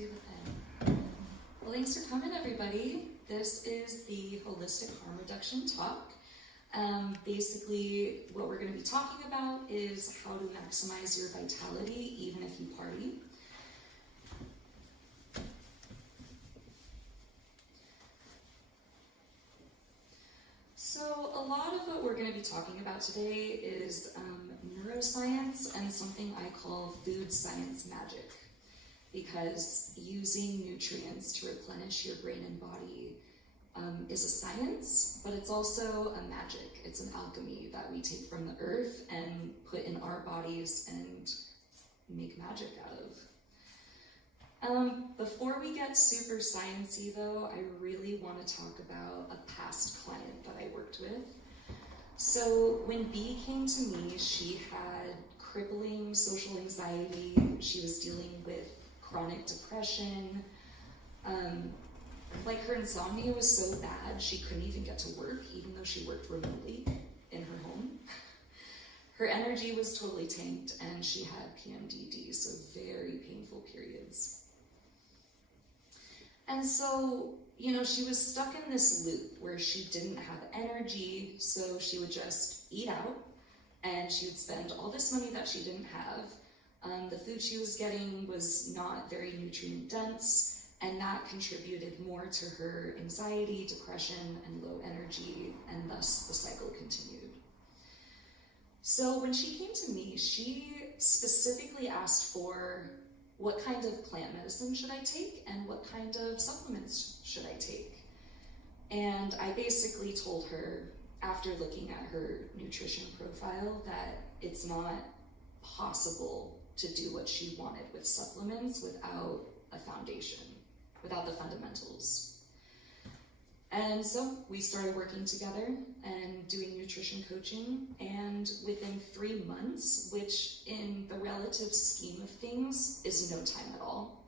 do the thing. Well, thanks for coming, everybody. This is the Holistic Harm Reduction Talk. Basically, what we're going to be talking about is how to maximize your vitality, even if you party. So a lot of what we're going to be talking about today is neuroscience and something I call food science magic, because using nutrients to replenish your brain and body is a science, but it's also a magic. It's an alchemy that we take from the earth and put in our bodies and make magic out of. Before we get super sciencey though, I really want to talk about a past client that I worked with. So when Bee came to me, she had crippling social anxiety. She was dealing with chronic depression. Like her insomnia was so bad, she couldn't even get to work, even though she worked remotely in her home. Her energy was totally tanked, and she had PMDD, so very painful periods. And so, you know, she was stuck in this loop where she didn't have energy, so she would just eat out, and she would spend all this money that she didn't have. The food she was getting was not very nutrient dense, and that contributed more to her anxiety, depression, and low energy, and thus the cycle continued. So when she came to me, she specifically asked for what kind of plant medicine should I take and what kind of supplements should I take. And I basically told her, after looking at her nutrition profile, that it's not possible to do what she wanted with supplements without a foundation, without the fundamentals. And so we started working together and doing nutrition coaching, and within 3 months, which in the relative scheme of things is no time at all,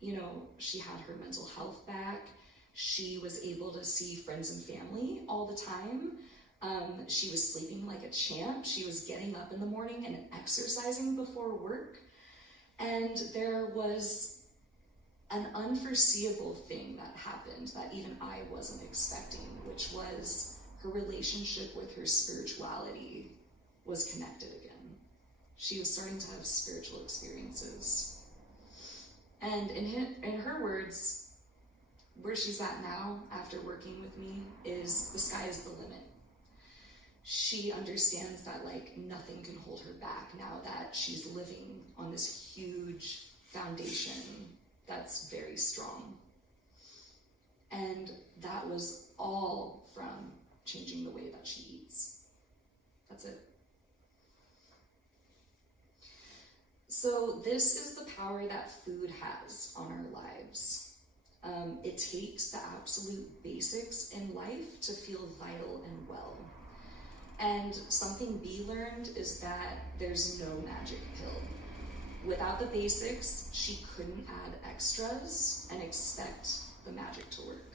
you know, she had her mental health back. She was able to see friends and family all the time. She was sleeping like a champ. She was getting up in the morning and exercising before work. And there was an unforeseeable thing that happened that even I wasn't expecting, which was her relationship with her spirituality was connected again. She was starting to have spiritual experiences. And in her words, where she's at now after working with me is the sky is the limit. She understands that like nothing can hold her back now that she's living on this huge foundation that's very strong. And that was all from changing the way that she eats. That's it. So this is the power that food has on our lives. It takes the absolute basics in life to feel vital and well. And something Bee learned is that there's no magic pill. Without the basics, she couldn't add extras and expect the magic to work.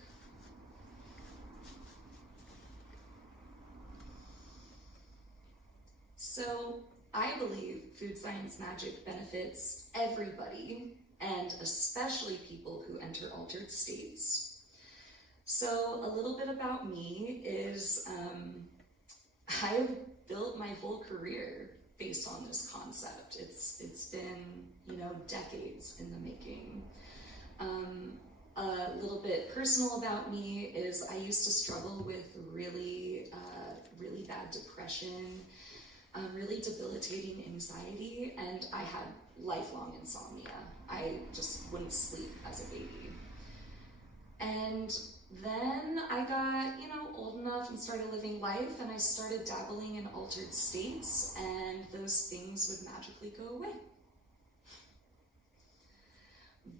So I believe food science magic benefits everybody, and especially people who enter altered states. So a little bit about me is I've built my whole career based on this concept. It's been, you know, decades in the making. A little bit personal about me is I used to struggle with really bad depression, really debilitating anxiety, and I had lifelong insomnia. I just wouldn't sleep as a baby. And then I got, you know, old enough and started living life, and I started dabbling in altered states, and those things would magically go away.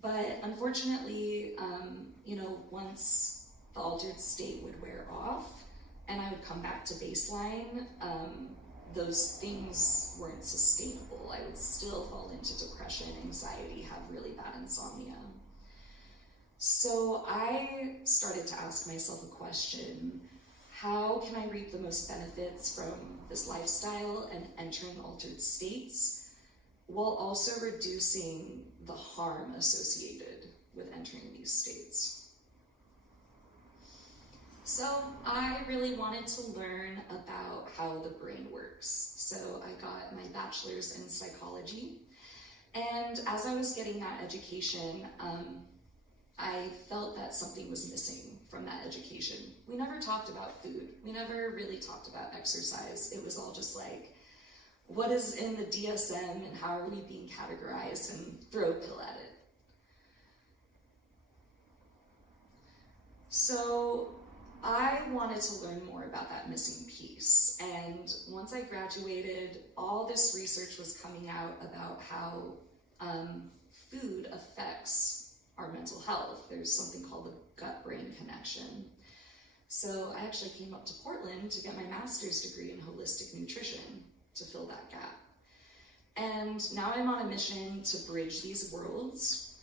But unfortunately, you know, once the altered state would wear off and I would come back to baseline, those things weren't sustainable. I would still fall into depression, anxiety, have really bad insomnia. So I started to ask myself a question: how can I reap the most benefits from this lifestyle and entering altered states while also reducing the harm associated with entering these states. So I really wanted to learn about how the brain works. So I got my bachelor's in psychology. And as I was getting that education, I felt that something was missing from that education. We never talked about food. We never really talked about exercise. It was all just like, what is in the DSM and how are we being categorized, and throw a pill at it. So I wanted to learn more about that missing piece. And once I graduated, all this research was coming out about how food affects our mental health. There's something called the gut-brain connection. So I actually came up to Portland to get my master's degree in holistic nutrition to fill that gap. And now I'm on a mission to bridge these worlds.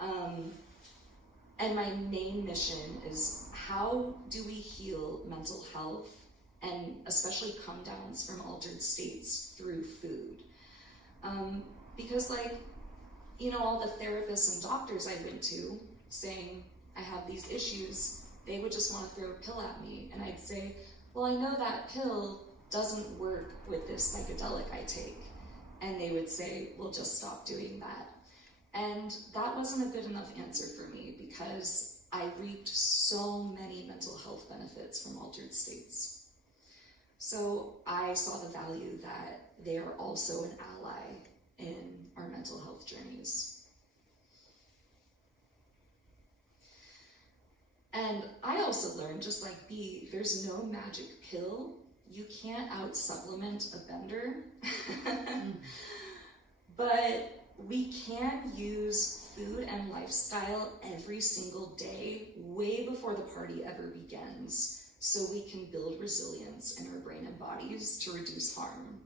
And my main mission is, how do we heal mental health, and especially come downs from altered states, through food? Because all the therapists and doctors I went to saying I have these issues, they would just want to throw a pill at me. And I'd say, well, I know that pill doesn't work with this psychedelic I take. And they would say, well, just stop doing that. And that wasn't a good enough answer for me, because I reaped so many mental health benefits from altered states. So I saw the value that they are also an ally in our mental health journeys. And I also learned, just like B, there's no magic pill. You can't out-supplement a bender. But we can use food and lifestyle every single day, way before the party ever begins, so we can build resilience in our brain and bodies to reduce harm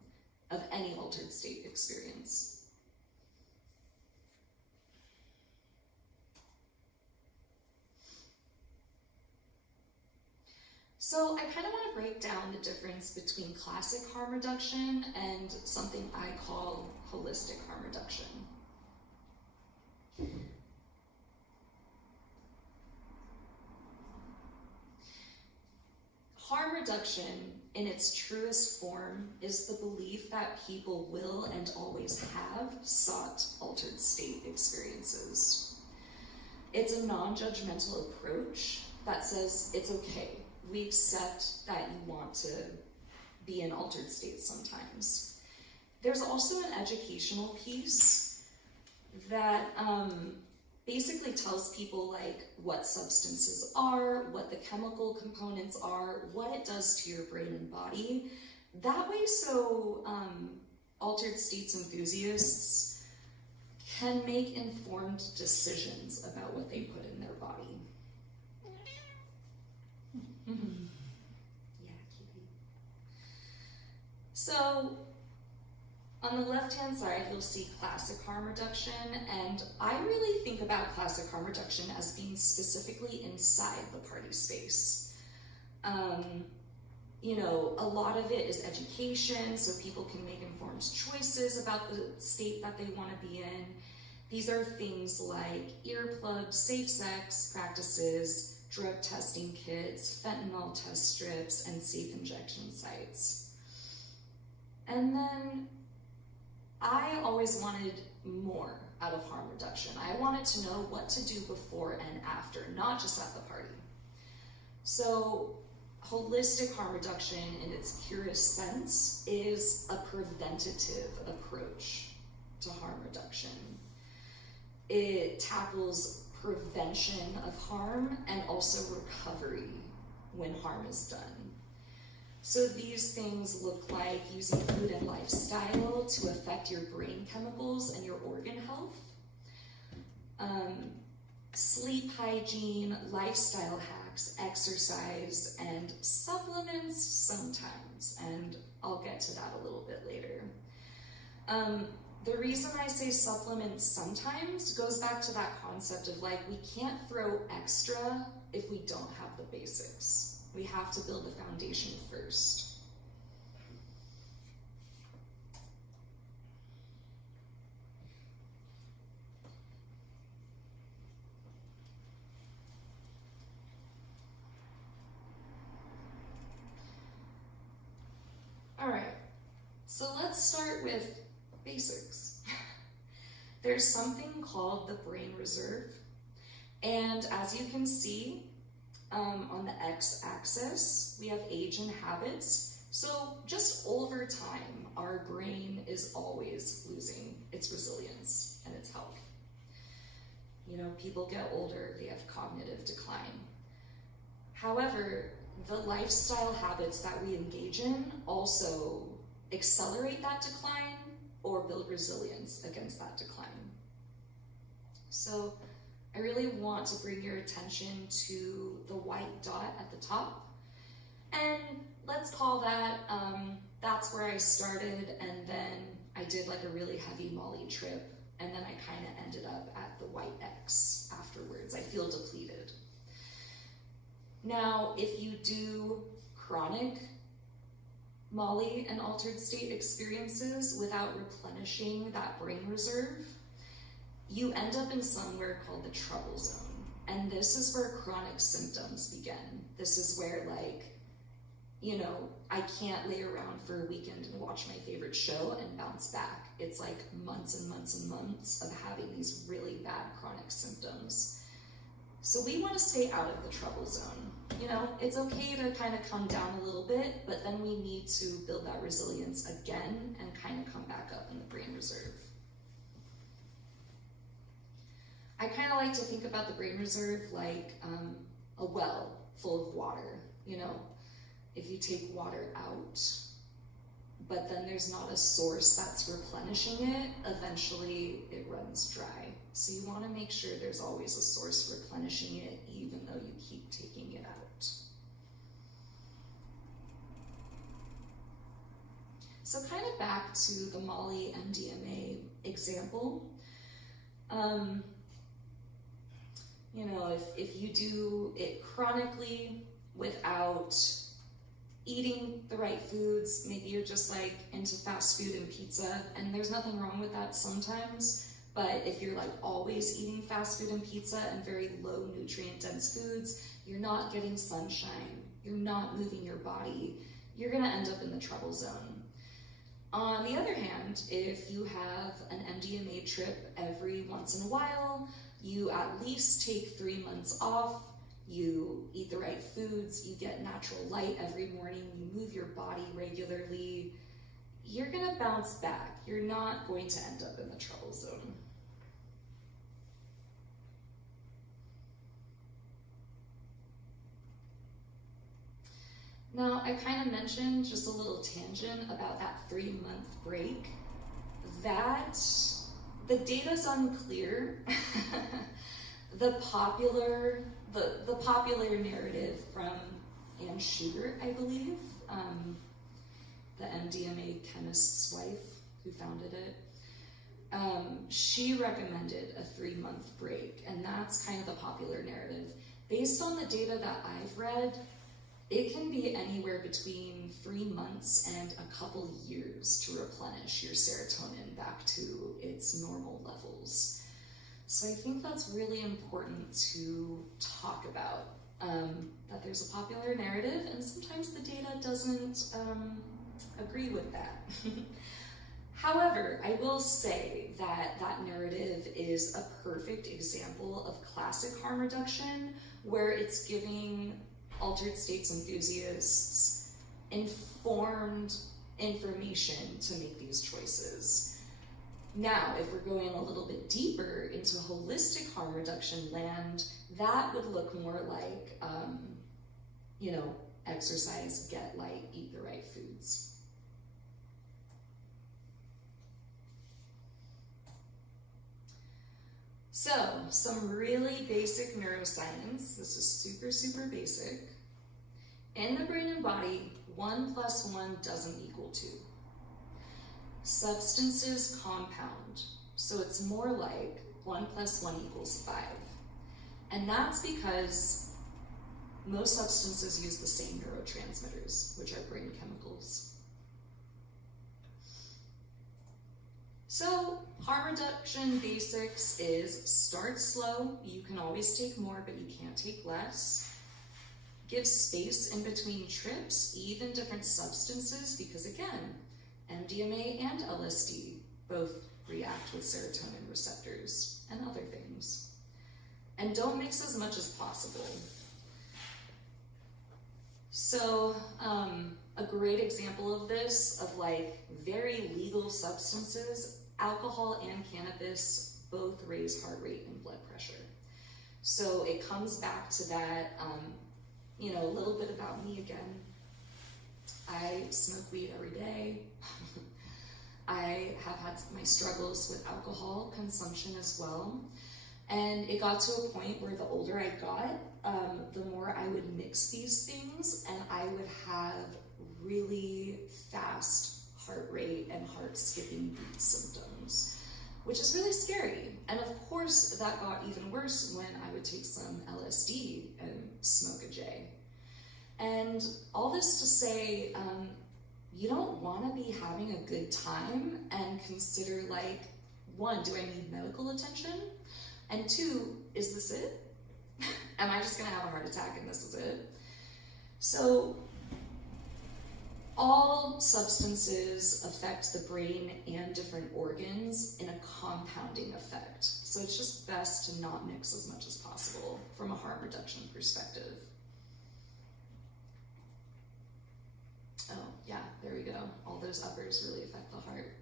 of any altered state experience. So I kind of want to break down the difference between classic harm reduction and something I call holistic harm reduction. Harm reduction, in its truest form, is the belief that people will and always have sought altered state experiences. It's a non-judgmental approach that says it's okay. We accept that you want to be in altered states sometimes. There's also an educational piece that basically tells people what substances are, what the chemical components are, what it does to your brain and body. That way, so altered states enthusiasts can make informed decisions about what they put in their body. Yeah, cutie. So, on the left-hand side, you'll see classic harm reduction, and I really think about classic harm reduction as being specifically inside the party space. A lot of it is education, so people can make informed choices about the state that they want to be in. These are things like earplugs, safe sex practices, drug testing kits, fentanyl test strips, and safe injection sites. And then I always wanted more out of harm reduction. I wanted to know what to do before and after, not just at the party. So holistic harm reduction in its purest sense is a preventative approach to harm reduction. It tackles prevention of harm and also recovery when harm is done. So these things look like using food and lifestyle to affect your brain chemicals and your organ health, sleep hygiene, lifestyle hacks, exercise, and supplements sometimes, and I'll get to that a little bit later. The reason I say supplements sometimes goes back to that concept of we can't throw extra if we don't have the basics. We have to build the foundation first. So let's start with basics. There's something called the brain reserve, and as you can see, on the x-axis, we have age and habits. So just over time, our brain is always losing its resilience and its health. You know, people get older, they have cognitive decline. However, the lifestyle habits that we engage in also accelerate that decline or build resilience against that decline. So I really want to bring your attention to the white dot at the top. And let's call that, that's where I started, and then I did like a really heavy Molly trip, and then I kind of ended up at the white X afterwards. I feel depleted. Now, if you do chronic Molly and altered state experiences without replenishing that brain reserve, you end up in somewhere called the trouble zone. And this is where chronic symptoms begin. This is where, like, you know, I can't lay around for a weekend and watch my favorite show and bounce back. It's like months and months and months of having these really bad chronic symptoms. So we want to stay out of the trouble zone. You know, it's okay to kind of come down a little bit, but then we need to build that resilience again and kind of come back up in the brain reserve. I kind of like to think about the brain reserve like a well full of water. You know, if you take water out, but then there's not a source that's replenishing it, eventually it runs dry. So you want to make sure there's always a source replenishing it, even though you keep taking it out. So kind of back to the Molly MDMA example. You know, if you do it chronically without eating the right foods, maybe you're just like into fast food and pizza, and there's nothing wrong with that sometimes, but if you're like always eating fast food and pizza and very low nutrient dense foods, you're not getting sunshine, you're not moving your body, you're gonna end up in the trouble zone. On the other hand, if you have an MDMA trip every once in a while, you at least take 3 months off, you eat the right foods, you get natural light every morning, you move your body regularly, you're gonna bounce back. You're not going to end up in the trouble zone. Now, I kind of mentioned just a little tangent about that 3-month break. That, the data's unclear. The popular narrative from Ann Schubert, I believe, the MDMA chemist's wife who founded it, she recommended a 3-month break, and that's kind of the popular narrative. Based on the data that I've read, it can be anywhere between 3 months and a couple years to replenish your serotonin back to its normal levels. So I think that's really important to talk about, that there's a popular narrative, and sometimes the data doesn't agree with that. However, I will say that that narrative is a perfect example of classic harm reduction, where it's giving altered states enthusiasts informed information to make these choices. Now, if we're going a little bit deeper into holistic harm reduction land, that would look more like, you know, exercise, get light, eat the right foods. So, some really basic neuroscience. This is super, super basic. In the brain and body, 1 + 1 doesn't equal 2. Substances compound, so it's more like 1 + 1 = 5. And that's because most substances use the same neurotransmitters, which are brain chemicals. So harm reduction basics is start slow. You can always take more, but you can't take less. Give space in between trips, even different substances, because again, MDMA and LSD both react with serotonin receptors and other things. And don't mix as much as possible. So a great example of this, of like very legal substances, alcohol and cannabis both raise heart rate and blood pressure. So it comes back to that, you know, a little bit about me again. I smoke weed every day. I have had my struggles with alcohol consumption as well. And it got to a point where the older I got, the more I would mix these things, and I would have really fast heart rate and heart skipping beat symptoms, which is really scary. And of course, that got even worse when I would take some LSD and smoke a J. And all this to say, you don't want to be having a good time and consider, like, one, do I need medical attention? And two, is this it? Am I just gonna have a heart attack and this is it? So all substances affect the brain and different organs in a compounding effect. So it's just best to not mix as much as possible from a harm reduction perspective. Oh yeah, there we go. All those uppers really affect the heart.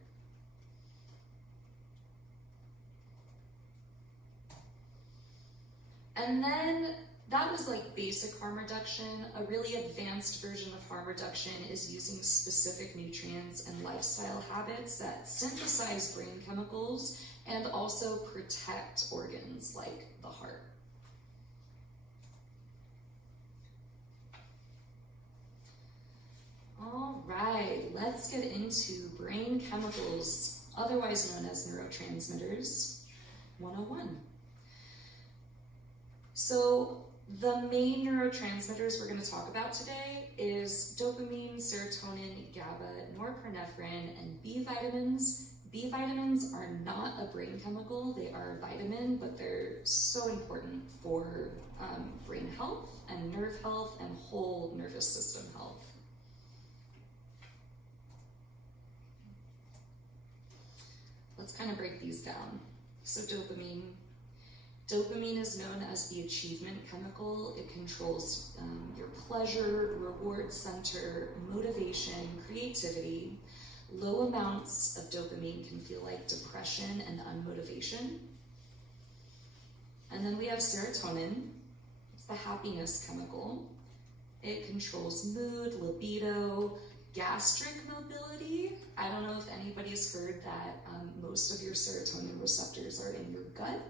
And then that was like basic harm reduction. A really advanced version of harm reduction is using specific nutrients and lifestyle habits that synthesize brain chemicals and also protect organs like the heart. All right, let's get into brain chemicals, otherwise known as neurotransmitters 101. So the main neurotransmitters we're going to talk about today is dopamine, serotonin, GABA, norepinephrine, and B vitamins. B vitamins are not a brain chemical, they are a vitamin, but they're so important for brain health and nerve health and whole nervous system health. Let's kind of break these down. So dopamine. Dopamine is known as the achievement chemical. It controls your pleasure, reward center, motivation, creativity. Low amounts of dopamine can feel like depression and unmotivation. And then we have serotonin. It's the happiness chemical. It controls mood, libido, gastric mobility. I don't know if anybody's heard that most of your serotonin receptors are in your gut.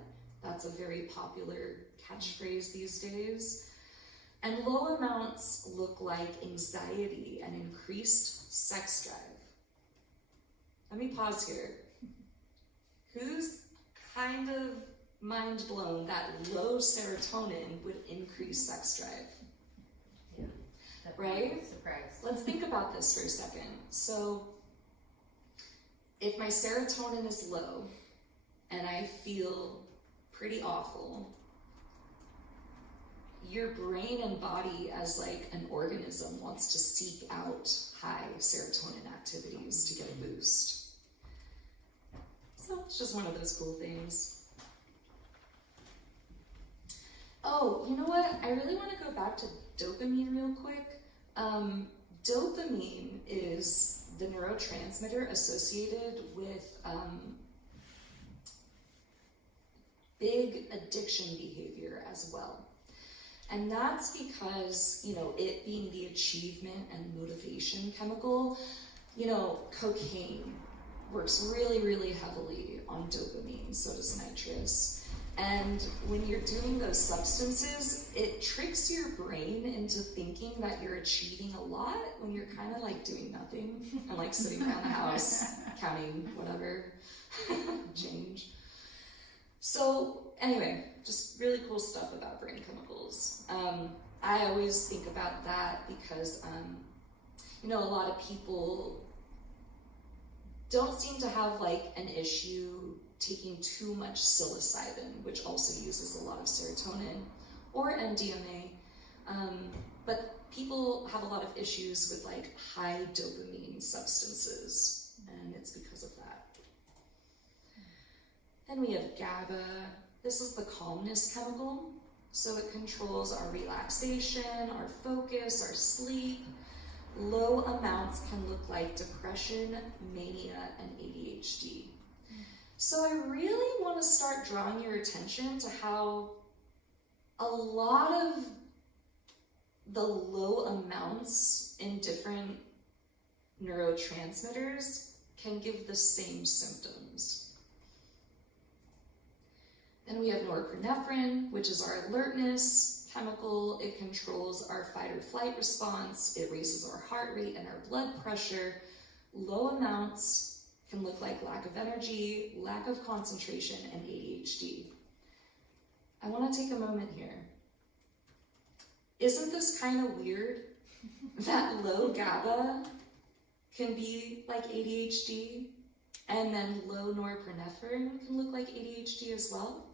That's a very popular catchphrase these days. And low amounts look like anxiety and increased sex drive. Let me pause here. Who's kind of mind blown that low serotonin would increase sex drive? Yeah, right? Surprise. Let's think about this for a second. So if my serotonin is low and I feel pretty awful, your brain and body as like an organism wants to seek out high serotonin activities to get a boost. So it's just one of those cool things. Oh, you know what? I really want to go back to dopamine real quick. Dopamine is the neurotransmitter associated with big addiction behavior as well. And that's because, you know, it being the achievement and motivation chemical, you know, cocaine works really, really heavily on dopamine, so does nitrous. And when you're doing those substances, it tricks your brain into thinking that you're achieving a lot when you're kind of like doing nothing and like sitting around the house counting whatever change. So anyway, just really cool stuff about brain chemicals. I always think about that because, you know, a lot of people don't seem to have like an issue taking too much psilocybin, which also uses a lot of serotonin, or MDMA, but people have a lot of issues with like high dopamine substances. and it's because of that. Then we have GABA. This is the calmness chemical. So it controls our relaxation, our focus, our sleep. Low amounts can look like depression, mania, and ADHD. So I really want to start drawing your attention to how a lot of the low amounts in different neurotransmitters can give the same symptoms. Then we have norepinephrine, which is our alertness chemical. It controls our fight or flight response. It raises our heart rate and our blood pressure. Low amounts can look like lack of energy, lack of concentration, and ADHD. I want to take a moment here. Isn't this kind of weird that low GABA can be like ADHD, and then low norepinephrine can look like ADHD as well?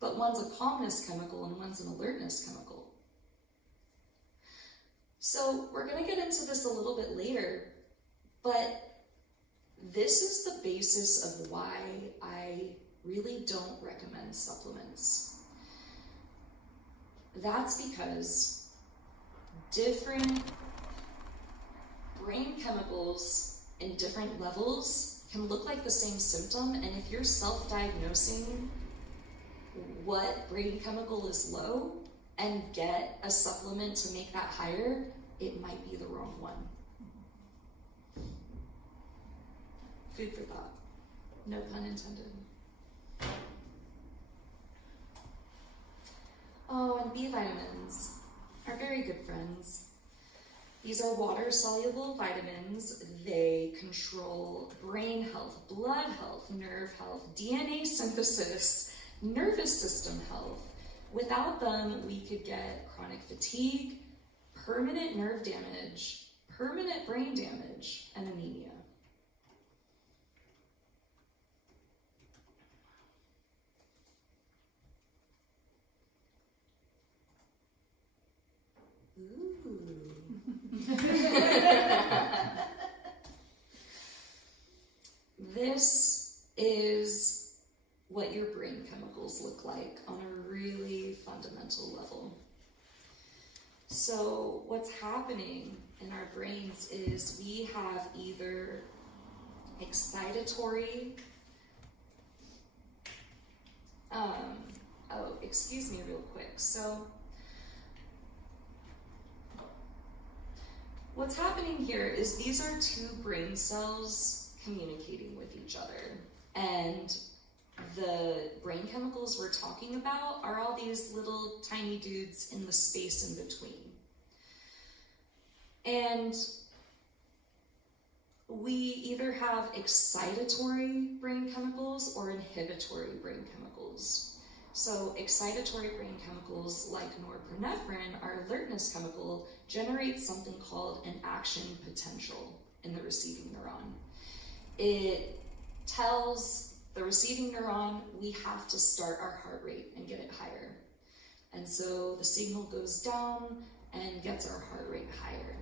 But one's a calmness chemical and one's an alertness chemical. So we're going to get into this a little bit later, but this is the basis of why I really don't recommend supplements. That's because different brain chemicals in different levels can look like the same symptom, and if you're self-diagnosing what brain chemical is low and get a supplement to make that higher, it might be the wrong one. Food for thought. No pun intended. Oh, and B vitamins are very good friends. These are water-soluble vitamins. They control brain health, blood health, nerve health, DNA synthesis, nervous system health. Without them, we could get chronic fatigue, permanent nerve damage, permanent brain damage, and anemia. This is what your brain chemicals look like on a really fundamental level. So what's happening in our brains is we have either excitatory, excuse me real quick. So what's happening here is these are two brain cells communicating with each other. And the brain chemicals we're talking about are all these little tiny dudes in the space in between. And we either have excitatory brain chemicals or inhibitory brain chemicals. So excitatory brain chemicals like norepinephrine, our alertness chemical, generates something called an action potential in the receiving neuron. It tells the receiving neuron we have to start our heart rate and get it higher. And so the signal goes down and gets our heart rate higher.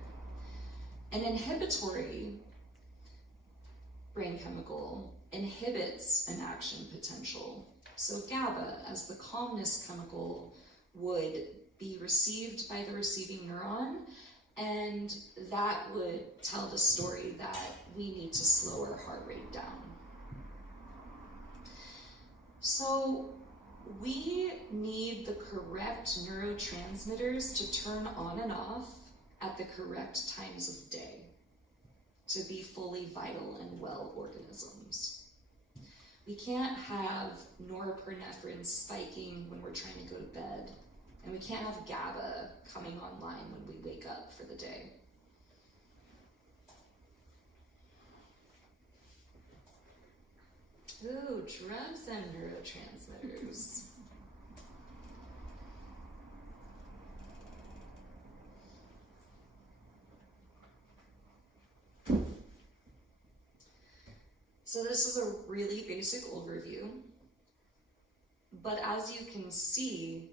An inhibitory brain chemical inhibits an action potential. So GABA, as the calmness chemical, would be received by the receiving neuron, and that would tell the story that we need to slow our heart rate down. So we need the correct neurotransmitters to turn on and off at the correct times of day to be fully vital and well organisms. We can't have norepinephrine spiking when we're trying to go to bed, and we can't have GABA coming online when we wake up for the day. Ooh, drugs and neurotransmitters. So this is a really basic overview, but as you can see,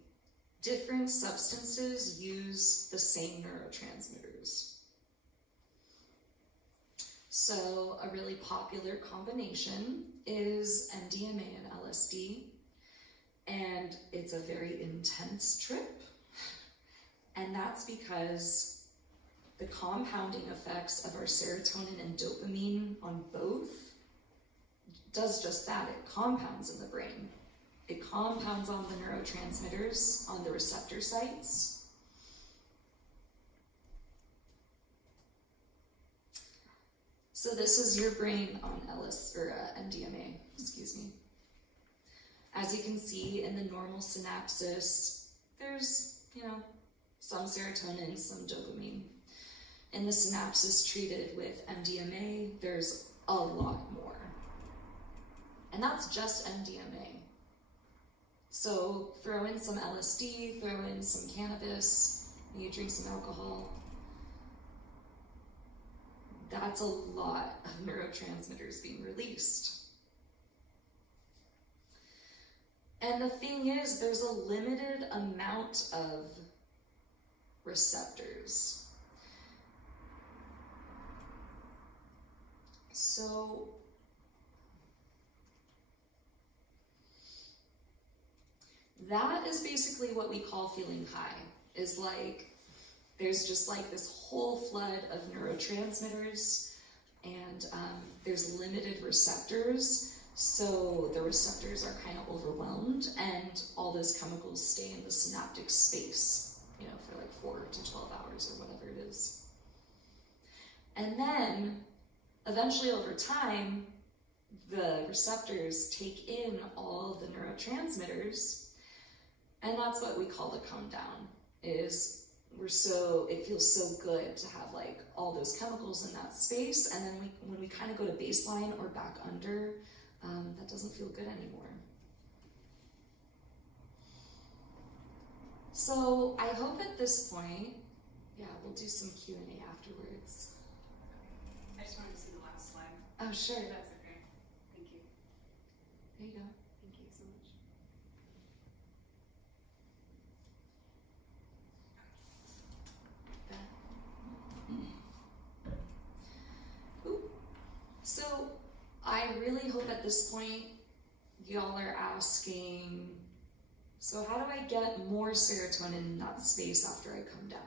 different substances use the same neurotransmitters. So a really popular combination is MDMA and LSD, and it's a very intense trip, and that's because the compounding effects of our serotonin and dopamine on both does just that. It compounds in the brain. It compounds on the neurotransmitters, on the receptor sites. So this is your brain on MDMA, excuse me. As you can see in the normal synapses, there's, some serotonin, some dopamine. In the synapses treated with MDMA, there's a lot more. And that's just MDMA. So throw in some LSD, throw in some cannabis, you drink some alcohol. That's a lot of neurotransmitters being released. And the thing is, there's a limited amount of receptors. So that is basically what we call feeling high, is like, there's just like this whole flood of neurotransmitters, and there's limited receptors, so the receptors are kind of overwhelmed, and all those chemicals stay in the synaptic space, for like 4 to 12 hours or whatever it is. And then, eventually over time, the receptors take in all of the neurotransmitters, and that's what we call the come down, is it feels so good to have like all those chemicals in that space, and then when we kind of go to baseline or back under, that doesn't feel good anymore. So I hope at this point, we'll do some Q&A afterwards. I just wanted to see the last slide. Oh, sure. That's okay. Thank you. There you go. Thank you so much. So I really hope at this point y'all are asking, so how do I get more serotonin in that space after I come down?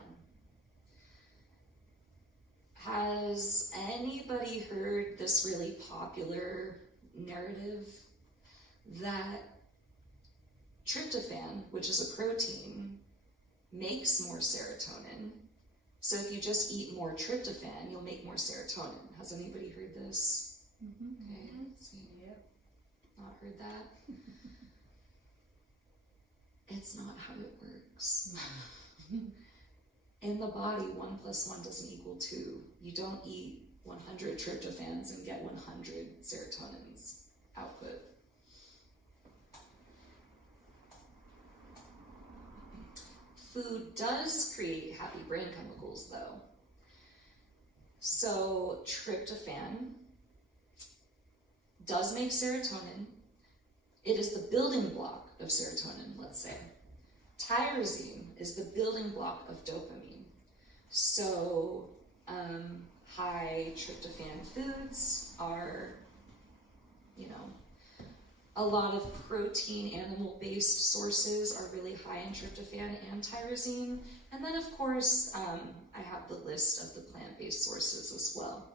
Has anybody heard this really popular narrative that tryptophan, which is a protein, makes more serotonin? So if you just eat more tryptophan, you'll make more serotonin. Has anybody heard this? Mm-hmm. Okay, see. Yep. Not heard that? It's not how it works. In the body, 1 + 1 doesn't equal 2. You don't eat 100 tryptophans and get 100 serotonins output. Food does create happy brain chemicals, though. So tryptophan does make serotonin. It is the building block of serotonin, let's say. Tyrosine is the building block of dopamine. So high tryptophan foods are, a lot of protein animal-based sources are really high in tryptophan and tyrosine. And then, of course, I have the list of the plant-based sources as well.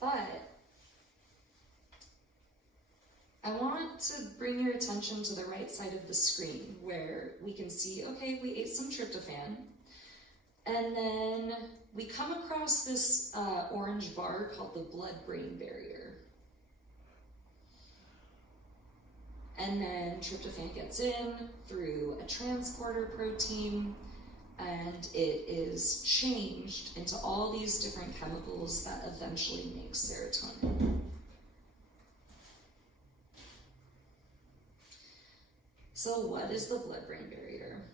But I want to bring your attention to the right side of the screen where we can see, okay, we ate some tryptophan, and then we come across this orange bar called the blood-brain barrier. And then tryptophan gets in through a transporter protein, and it is changed into all these different chemicals that eventually make serotonin. So what is the blood-brain barrier?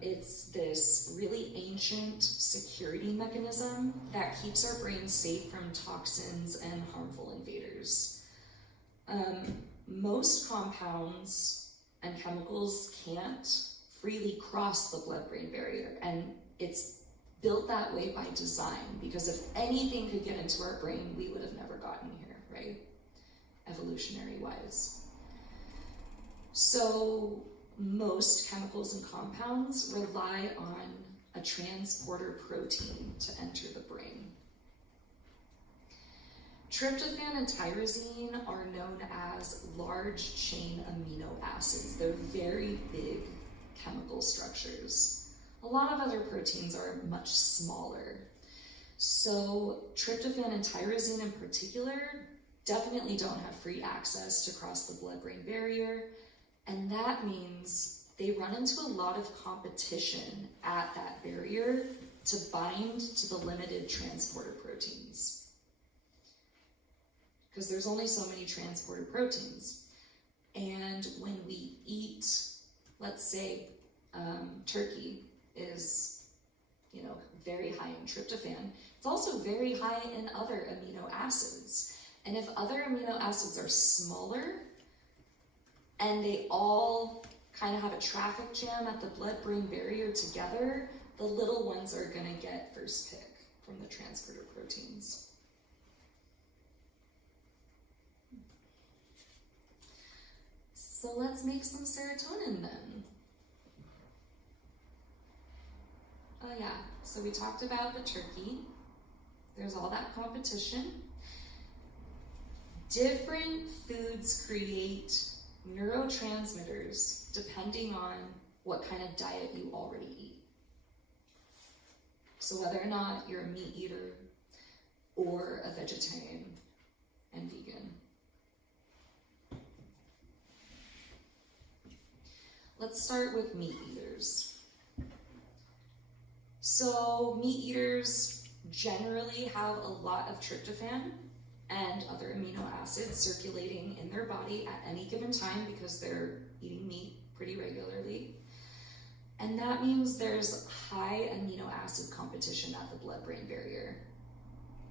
It's this really ancient security mechanism that keeps our brain safe from toxins and harmful invaders. Most compounds and chemicals can't freely cross the blood-brain barrier, and it's built that way by design, because if anything could get into our brain, we would have never gotten here, right? Evolutionary wise. So most chemicals and compounds rely on a transporter protein to enter the brain. Tryptophan and tyrosine are known as large chain amino acids. They're very big chemical structures. A lot of other proteins are much smaller. So tryptophan and tyrosine in particular definitely don't have free access to cross the blood-brain barrier, and that means they run into a lot of competition at that barrier to bind to the limited transporter proteins. Because there's only so many transporter proteins. And when we eat, let's say, turkey is, very high in tryptophan. It's also very high in other amino acids. And if other amino acids are smaller and they all kind of have a traffic jam at the blood-brain barrier together, the little ones are going to get first pick from the transporter proteins. So let's make some serotonin then. Oh yeah, so we talked about the turkey. There's all that competition. Different foods create neurotransmitters depending on what kind of diet you already eat. So whether or not you're a meat eater or a vegetarian and vegan. Let's start with meat eaters. So meat eaters generally have a lot of tryptophan and other amino acids circulating in their body at any given time because they're eating meat pretty regularly. And that means there's high amino acid competition at the blood-brain barrier.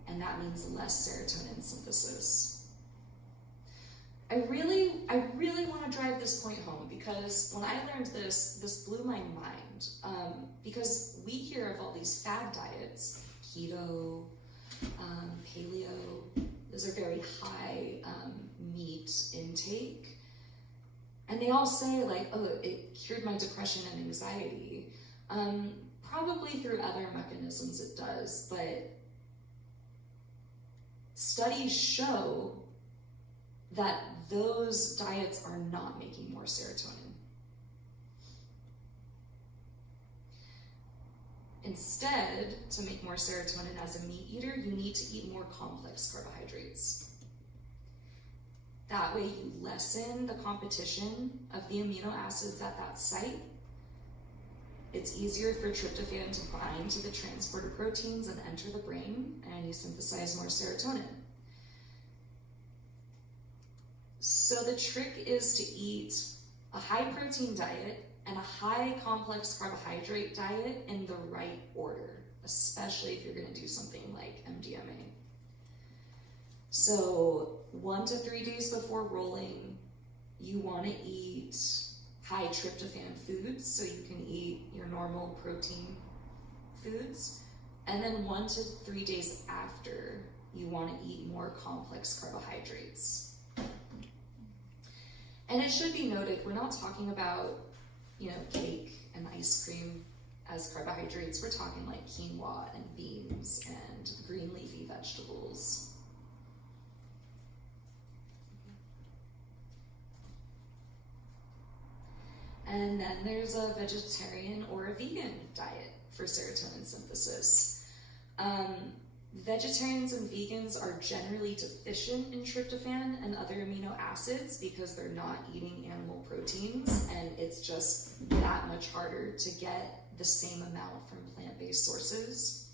And that means less serotonin synthesis. I really want to drive this point home because when I learned this blew my mind. Because we hear of all these fad diets, keto, paleo, those are very high meat intake. And they all say like, oh, it cured my depression and anxiety. Probably through other mechanisms it does, but studies show that those diets are not making more serotonin. Instead, to make more serotonin as a meat eater, you need to eat more complex carbohydrates. That way you lessen the competition of the amino acids at that site. It's easier for tryptophan to bind to the transporter proteins and enter the brain, and you synthesize more serotonin. So the trick is to eat a high protein diet and a high complex carbohydrate diet in the right order, especially if you're going to do something like MDMA. So 1 to 3 days before rolling, you want to eat high tryptophan foods, so you can eat your normal protein foods. And then 1 to 3 days after, you want to eat more complex carbohydrates. And it should be noted, we're not talking about, cake and ice cream as carbohydrates. We're talking like quinoa and beans and green leafy vegetables. And then there's a vegetarian or a vegan diet for serotonin synthesis. Vegetarians and vegans are generally deficient in tryptophan and other amino acids because they're not eating animal proteins, and it's just that much harder to get the same amount from plant-based sources.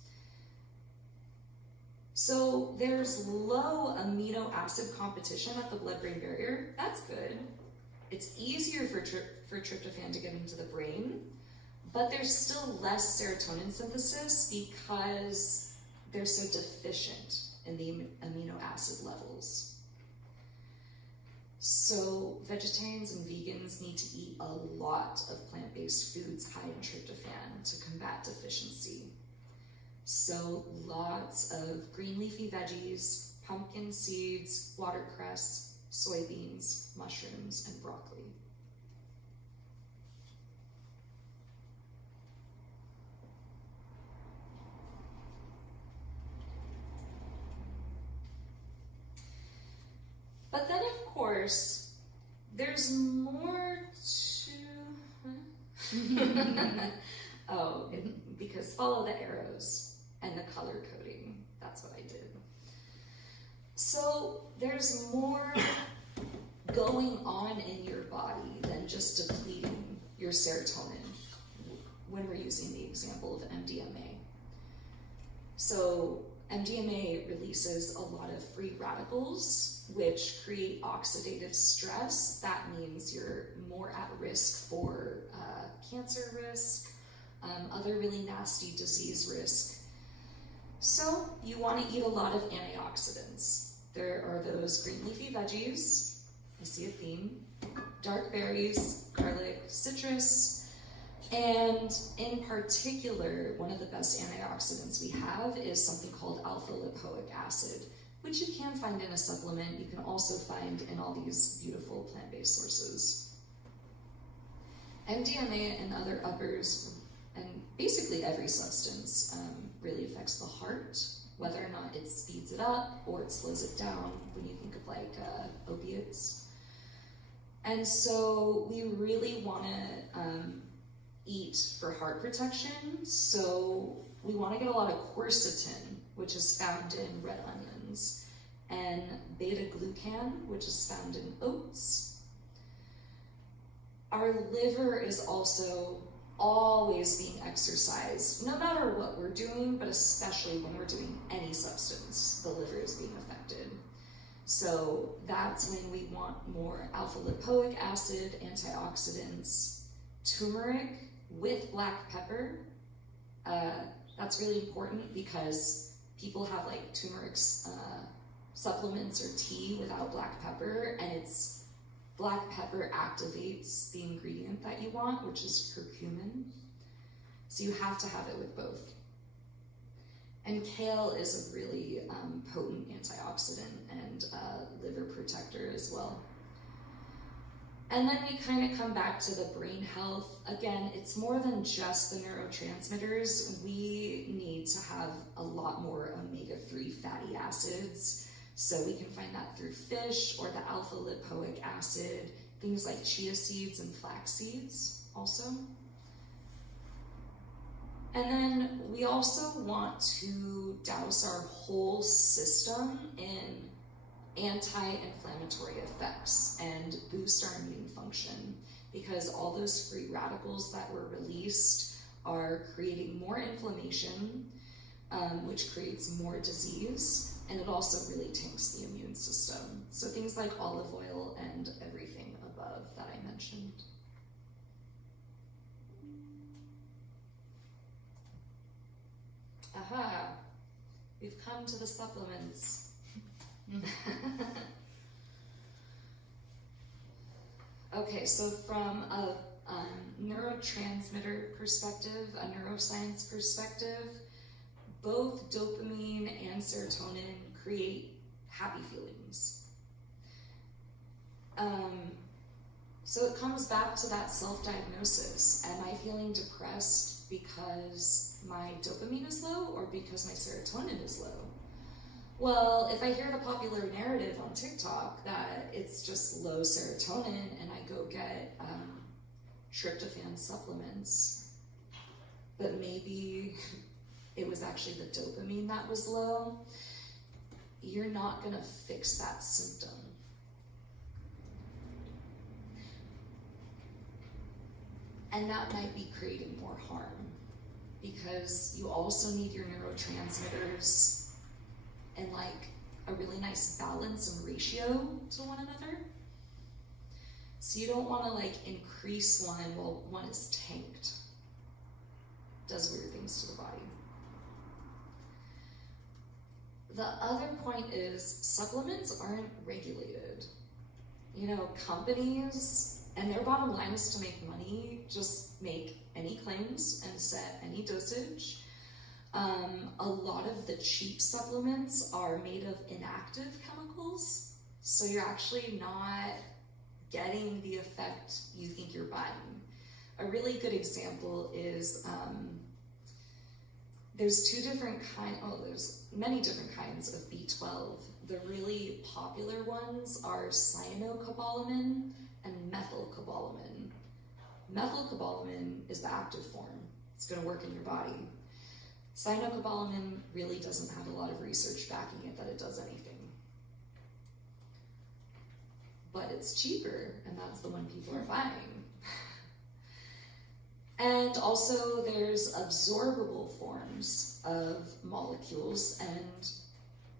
So there's low amino acid competition at the blood-brain barrier. That's good. It's easier for tryptophan to get into the brain, but there's still less serotonin synthesis because they're so deficient in the amino acid levels. So vegetarians and vegans need to eat a lot of plant-based foods high in tryptophan to combat deficiency. So lots of green leafy veggies, pumpkin seeds, watercress, soybeans, mushrooms, and broccoli. But then, of course, there's more to... because follow the arrows and the color coding. That's what I did. So there's more going on in your body than just depleting your serotonin when we're using the example of MDMA. So MDMA releases a lot of free radicals, which create oxidative stress. That means you're more at risk for cancer risk, other really nasty disease risk. So you want to eat a lot of antioxidants. There are those green leafy veggies, I see a theme, dark berries, garlic, citrus, and in particular, one of the best antioxidants we have is something called alpha lipoic acid, which you can find in a supplement. You can also find in all these beautiful plant-based sources. MDMA and other uppers, and basically every substance, really affects the heart, whether or not it speeds it up or it slows it down when you think of like opiates. And so we really want to eat for heart protection. So we want to get a lot of quercetin, which is found in red onions, and beta-glucan, which is found in oats. Our liver is also always being exercised, no matter what we're doing, but especially when we're doing any substance, the liver is being affected. So that's when we want more alpha lipoic acid, antioxidants, turmeric with black pepper. That's really important because people have like turmeric supplements or tea without black pepper, and it's black pepper activates the ingredient that you want, which is curcumin. So you have to have it with both. And kale is a really potent antioxidant and liver protector as well. And then we kind of come back to the brain health. Again, it's more than just the neurotransmitters. We need to have a lot more omega-3 fatty acids. So we can find that through fish or the alpha lipoic acid, things like chia seeds and flax seeds also. And then we also want to douse our whole system in anti-inflammatory effects and boost our immune function, because all those free radicals that were released are creating more inflammation, which creates more disease, and it also really tanks the immune system. So things like olive oil and everything above that I mentioned. Aha, we've come to the supplements. Okay, so from a neurotransmitter perspective, a neuroscience perspective, both dopamine and serotonin create happy feelings. So it comes back to that self-diagnosis. Am I feeling depressed because my dopamine is low or because my serotonin is low? Well, if I hear the popular narrative on TikTok that it's just low serotonin and I go get tryptophan supplements, but maybe it was actually the dopamine that was low, you're not gonna fix that symptom. And that might be creating more harm, because you also need your neurotransmitters in like a really nice balance and ratio to one another. So you don't want to like increase one while one is tanked. Does weird things to the body. The other point is supplements aren't regulated. You know, companies, and their bottom line is to make money, just make any claims and set any dosage. A lot of the cheap supplements are made of inactive chemicals, so you're actually not getting the effect you think you're buying. A really good example is there's many different kinds of B12. The really popular ones are cyanocobalamin and methylcobalamin. Methylcobalamin is the active form. It's going to work in your body. Cyanocobalamin really doesn't have a lot of research backing it that it does anything. But it's cheaper, and that's the one people are buying. And also there's absorbable forms of molecules and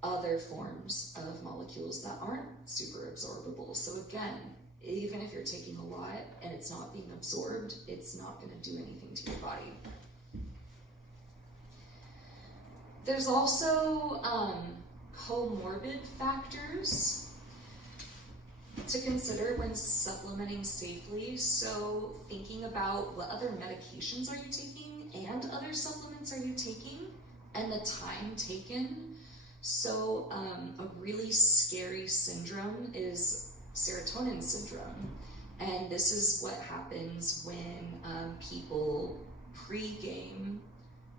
other forms of molecules that aren't super absorbable. So again, even if you're taking a lot and it's not being absorbed, it's not going to do anything to your body. There's also comorbid factors to consider when supplementing safely. So thinking about what other medications are you taking and other supplements are you taking and the time taken. So a really scary syndrome is serotonin syndrome. And this is what happens when people pre-game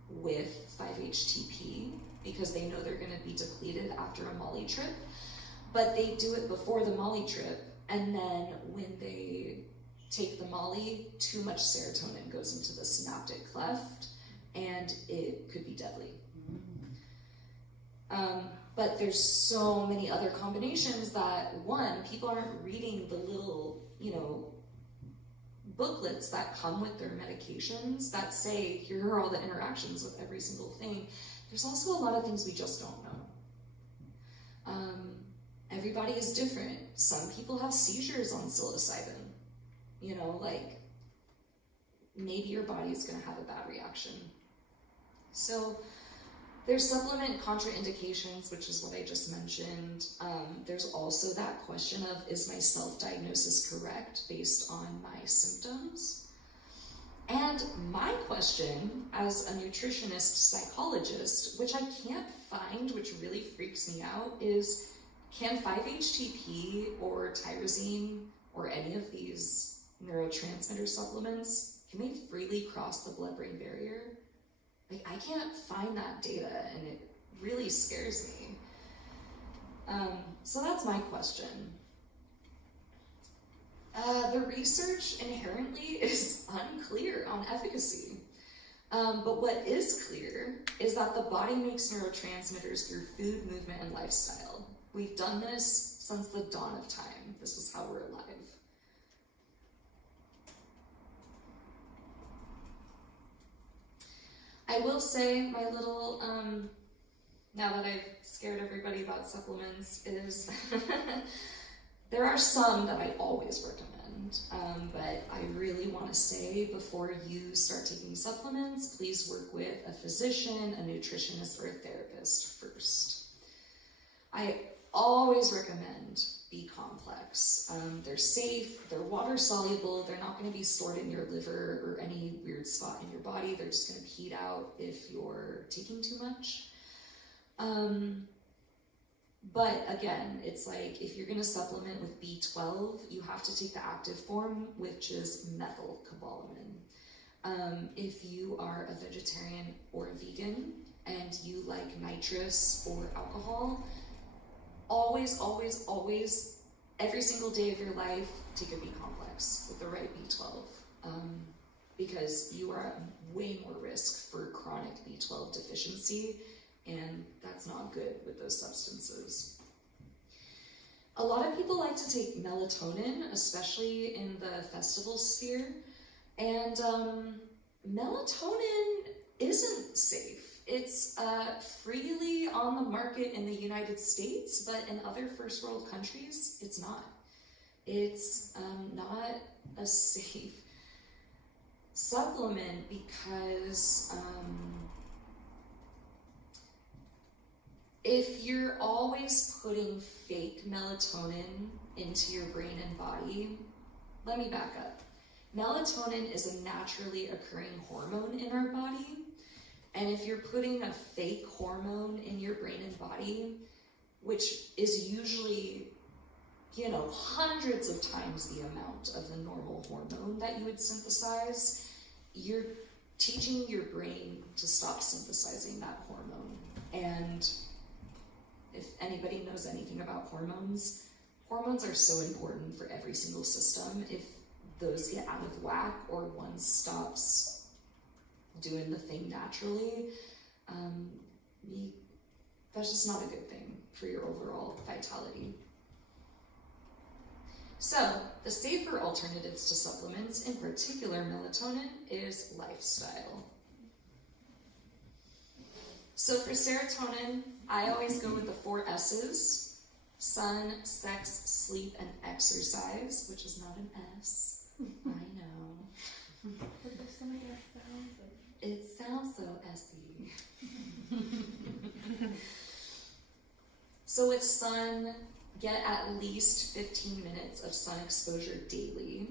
with 5-HTP because they know they're going to be depleted after a Molly trip. But they do it before the Molly trip, and then when they take the Molly, too much serotonin goes into the synaptic cleft, and it could be deadly. But there's so many other combinations that, one, people aren't reading the little, booklets that come with their medications that say, here are all the interactions with every single thing. There's also a lot of things we just don't know. Everybody is different. Some people have seizures on psilocybin. Maybe your body is going to have a bad reaction. So there's supplement contraindications, which is what I just mentioned. There's also that question of, is my self-diagnosis correct based on my symptoms? And my question as a nutritionist psychologist, which I can't find, which really freaks me out, is can 5-HTP or tyrosine or any of these neurotransmitter supplements, can they freely cross the blood-brain barrier? I can't find that data, and it really scares me. So that's my question. The research inherently is unclear on efficacy. But what is clear is that the body makes neurotransmitters through food, movement, and lifestyle. We've done this since the dawn of time. This is how we're alive. I will say my little, now that I've scared everybody about supplements, is there are some that I always recommend, but I really want to say before you start taking supplements, please work with a physician, a nutritionist, or a therapist first. I always recommend B-complex. They're safe, they're water soluble, they're not going to be stored in your liver or any weird spot in your body. They're just going to peed out if you're taking too much. But again, it's like if you're going to supplement with B12, you have to take the active form, which is methylcobalamin. If you are a vegetarian or a vegan and you like nitrous or alcohol, always, always, always, every single day of your life, take a B-complex with the right B12, because you are at way more risk for chronic B12 deficiency, and that's not good with those substances. A lot of people like to take melatonin, especially in the festival sphere, and melatonin isn't safe. It's freely on the market in the United States, but in other first world countries, it's not. It's not a safe supplement because if you're always putting fake melatonin into your brain and body, let me back up. Melatonin is a naturally occurring hormone in our body. And if you're putting a fake hormone in your brain and body, which is usually, hundreds of times the amount of the normal hormone that you would synthesize, you're teaching your brain to stop synthesizing that hormone. And if anybody knows anything about hormones, hormones are so important for every single system. If those get out of whack or one stops doing the thing naturally, that's just not a good thing for your overall vitality. So, the safer alternatives to supplements, in particular melatonin, is lifestyle. So for serotonin, I always go with the 4 S's: sun, sex, sleep, and exercise, which is not an S. I know. But there's so many sounds. It sounds so S-y. So with sun, get at least 15 minutes of sun exposure daily.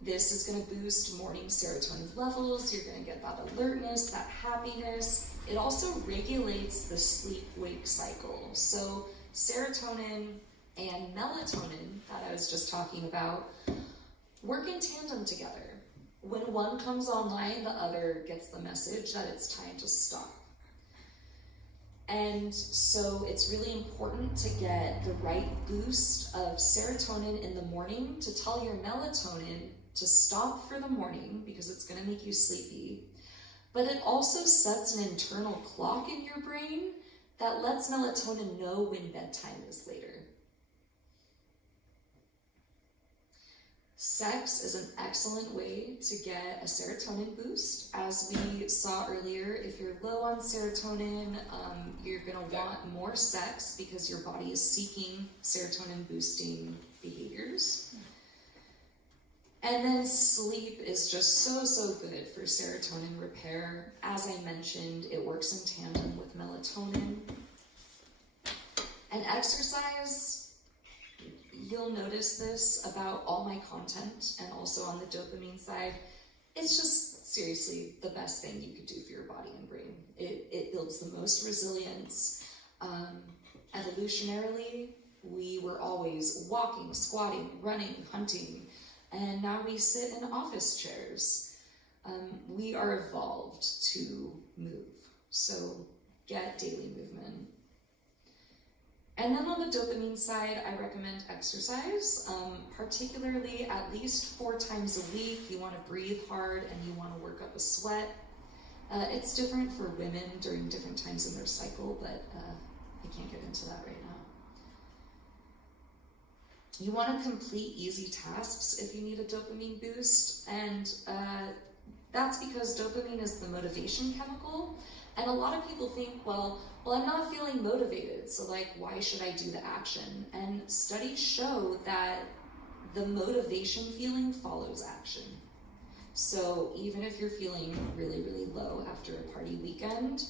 This is going to boost morning serotonin levels. You're going to get that alertness, that happiness. It also regulates the sleep-wake cycle. So serotonin and melatonin that I was just talking about work in tandem together. When one comes online, the other gets the message that it's time to stop. And so it's really important to get the right boost of serotonin in the morning to tell your melatonin to stop for the morning because it's going to make you sleepy. But it also sets an internal clock in your brain that lets melatonin know when bedtime is later. Sex is an excellent way to get a serotonin boost. As we saw earlier, if you're low on serotonin, you're going to want more sex because your body is seeking serotonin boosting behaviors. And then sleep is just so good for serotonin repair. As I mentioned, it works in tandem with melatonin. And exercise, you'll notice this about all my content and also on the dopamine side. It's just seriously the best thing you could do for your body and brain. It builds the most resilience. Evolutionarily, we were always walking, squatting, running, hunting, and now we sit in office chairs. We are evolved to move, so get daily movement. And then on the dopamine side, I recommend exercise, particularly at least 4 times a week. You want to breathe hard and you want to work up a sweat. It's different for women during different times in their cycle, but I can't get into that right now. You want to complete easy tasks if you need a dopamine boost, and that's because dopamine is the motivation chemical. And a lot of people think, well, I'm not feeling motivated, so why should I do the action? And studies show that the motivation feeling follows action. So even if you're feeling really low after a party weekend,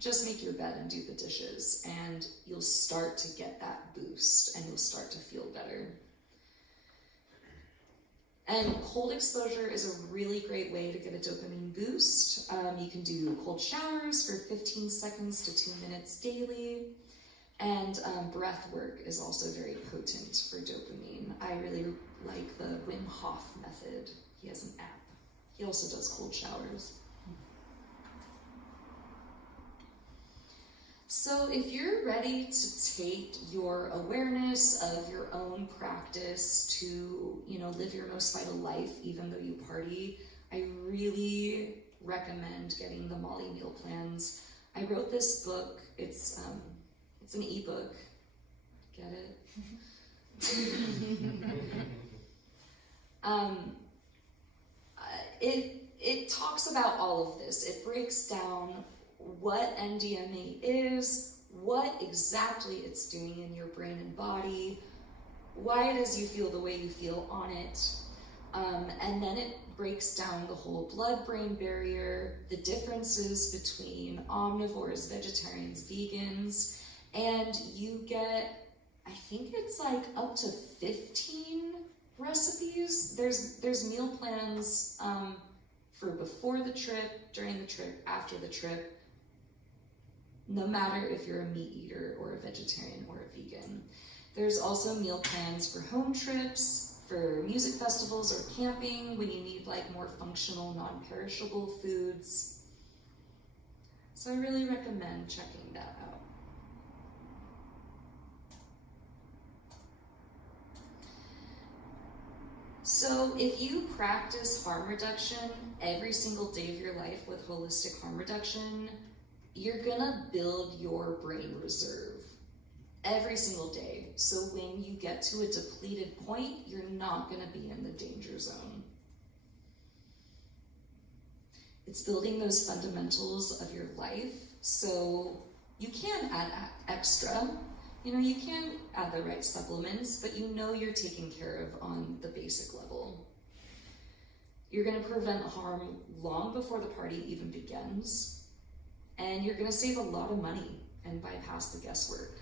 just make your bed and do the dishes, and you'll start to get that boost, and you'll start to feel better. And cold exposure is a really great way to get a dopamine boost. You can do cold showers for 15 seconds to 2 minutes daily. And breath work is also very potent for dopamine. I really like the Wim Hof method. He has an app. He also does cold showers. So if you're ready to take your awareness of your own practice to, live your most vital life, even though you party, I really recommend getting the Molly meal plans. I wrote this book. It's an ebook. Get it? It talks about all of this. It breaks down what MDMA is, what exactly it's doing in your brain and body, why it is you feel the way you feel on it, and then it breaks down the whole blood-brain barrier, the differences between omnivores, vegetarians, vegans, and you get, I think it's up to 15 recipes. There's meal plans for before the trip, during the trip, after the trip, no matter if you're a meat eater or a vegetarian or a vegan. There's also meal plans for home trips, for music festivals or camping when you need like more functional, non-perishable foods. So I really recommend checking that out. So if you practice harm reduction every single day of your life with holistic harm reduction, you're gonna build your brain reserve every single day. So when you get to a depleted point, you're not gonna be in the danger zone. It's building those fundamentals of your life. So you can add extra. You can add the right supplements, but you know you're taken care of on the basic level. You're gonna prevent harm long before the party even begins, and you're gonna save a lot of money and bypass the guesswork.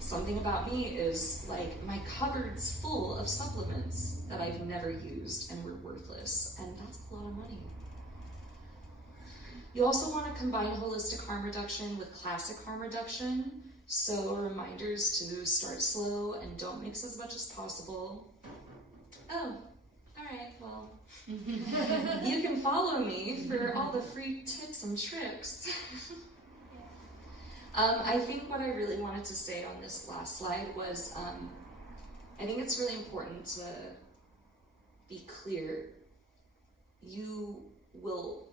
Something about me is like my cupboard's full of supplements that I've never used and were worthless, and that's a lot of money. You also want to combine holistic harm reduction with classic harm reduction. So reminders to start slow and don't mix as much as possible. Oh, all right, well, you can follow me for all the free tips and tricks. I think what I really wanted to say on this last slide was, I think it's really important to be clear. You will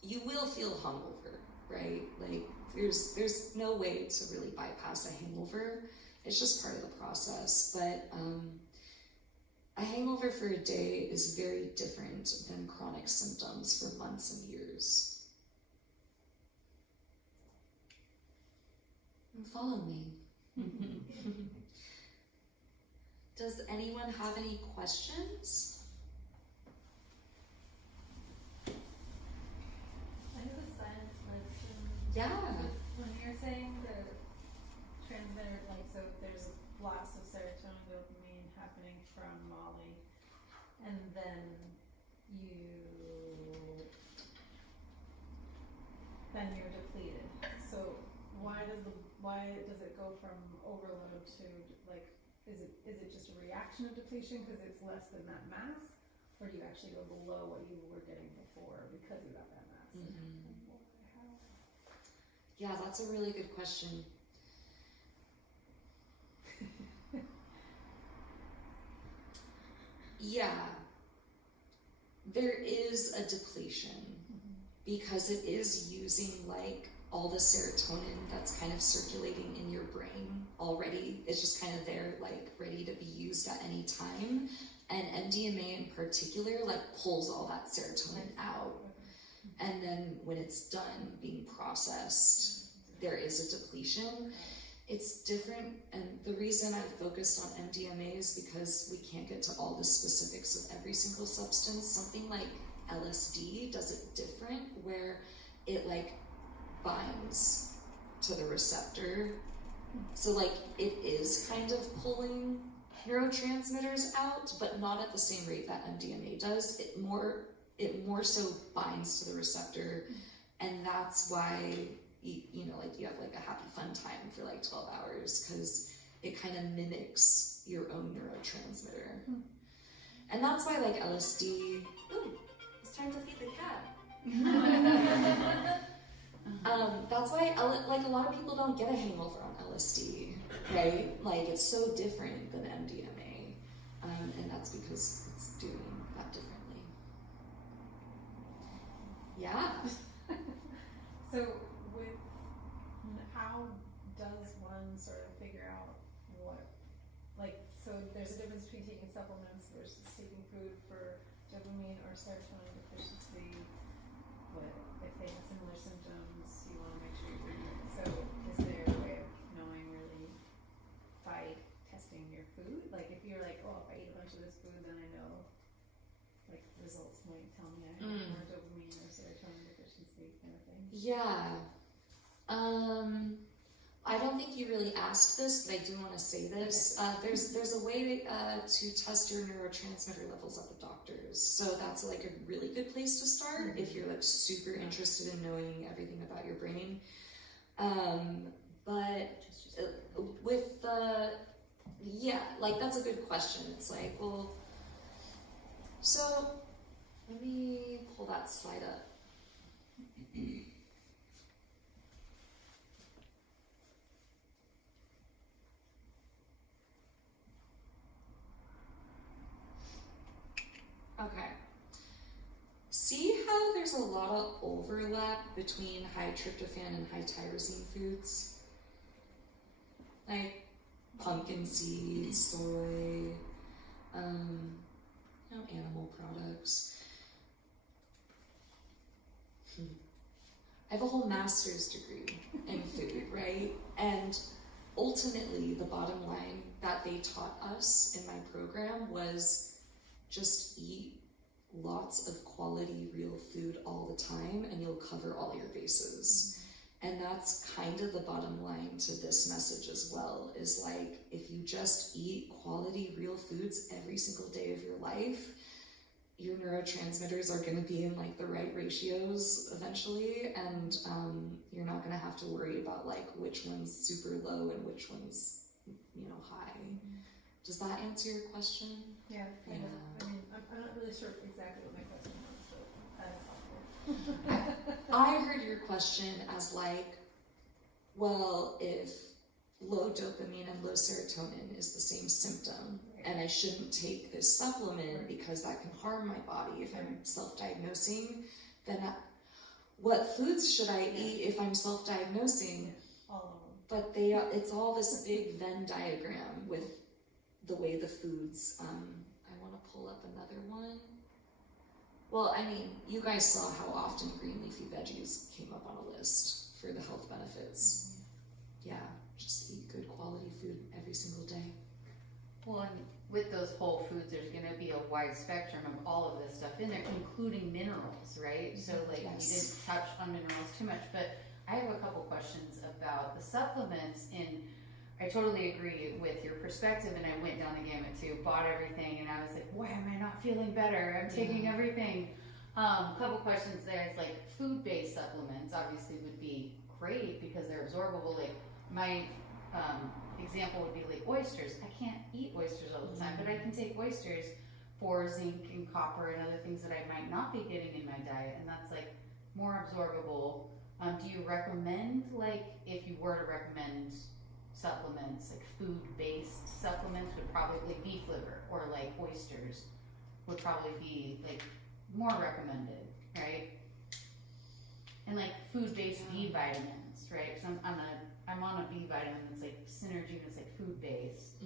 feel hungover, right? Like there's no way to really bypass a hangover. It's just part of the process. But a hangover for a day is very different than chronic symptoms for months and years. Follow me. Does anyone have any questions? I have a science question. Yeah. When you're saying the transmitter, like, so there's a blast of serotonin dopamine happening from Molly, and then you're depleted. So why does it go from overload to, like, is it just a reaction of depletion because it's less than that mass, or do you actually go below what you were getting before because you got that mass? Mm-hmm. Yeah, that's a really good question. Yeah, there is a depletion because it is using like all the serotonin that's kind of circulating in your brain already. It's just kind of there, like ready to be used at any time. And MDMA in particular, like pulls all that serotonin out. And then when it's done being processed, there is a depletion. It's different, and the reason I focused on MDMA is because we can't get to all the specifics of every single substance. Something like LSD does it different, where it like binds to the receptor. So like it is kind of pulling neurotransmitters out, but not at the same rate that MDMA does. It more so binds to the receptor, and that's why you know, like you have like a happy fun time for like 12 hours because it kind of mimics your own neurotransmitter. And that's why like LSD, ooh, it's time to feed the cat. That's why like a lot of people don't get a hangover on LSD, right? Like it's so different than MDMA, and that's because it's doing that differently. Yeah. So how does one sort of figure out what, like, so there's a difference between taking supplements versus taking food for dopamine or serotonin deficiency, but if they have similar symptoms, you want to make sure you're doing it. So is there a way of knowing really by testing your food? Like if you're like, oh, if I eat a bunch of this food, then I know, like results might tell me I have more dopamine or serotonin deficiency kind of thing. Yeah. I don't think you really asked this, but I do want to say this. There's a way to test your neurotransmitter levels at the doctor's. So that's like a really good place to start if you're like super interested in knowing everything about your brain. But with the, yeah, like that's a good question. It's like, well, so let me pull that slide up. Okay. See how there's a lot of overlap between high tryptophan and high tyrosine foods? Like pumpkin seeds, soy, animal products. I have a whole master's degree in food, right? And ultimately, the bottom line that they taught us in my program was just eat lots of quality real food all the time and you'll cover all your bases. And that's kind of the bottom line to this message as well, is like, if you just eat quality real foods every single day of your life, your neurotransmitters are going to be in like the right ratios eventually, and you're not going to have to worry about like which one's super low and which one's, high. Does that answer your question? Yeah, kind of. I mean, I'm not really sure exactly what my question was, so that's helpful. I heard your question as like, well, if low dopamine and low serotonin is the same symptom, and I shouldn't take this supplement because that can harm my body if I'm self-diagnosing, then what foods should I eat if I'm self-diagnosing? All of them. But it's all this big Venn diagram with the way the foods, I want to pull up another one. Well, I mean, you guys saw how often green leafy veggies came up on a list for the health benefits. Yeah, just eat good quality food every single day. Well, and with those whole foods, there's going to be a wide spectrum of all of this stuff in there, including minerals, right? So, like, Yes. you didn't touch on minerals too much, but I have a couple questions about the supplements. And I totally agree with your perspective, and I went down the gamut too, bought everything, and I was like, why am I not feeling better? I'm taking everything. Couple questions there. It's like food-based supplements obviously would be great because they're absorbable. Like my example would be like oysters. I can't eat oysters all the time, but I can take oysters for zinc and copper and other things that I might not be getting in my diet, and that's like more absorbable. Do you recommend, like, if you were to recommend supplements, like food-based supplements, would probably beef liver or like oysters would probably be like more recommended, right? And like food-based B vitamins, right? Because I'm on a B vitamin that's like Synergy, that's like food-based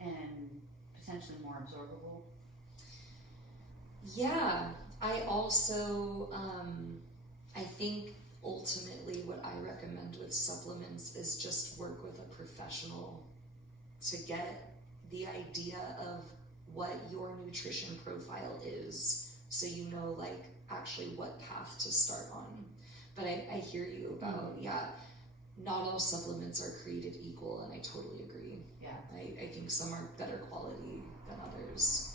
and potentially more absorbable. Yeah, I also, I think ultimately what I recommend with supplements is just work with a professional to get the idea of what your nutrition profile is, so you know like actually what path to start on. But I hear you about, not all supplements are created equal, and I totally agree. Yeah. I think some are better quality than others.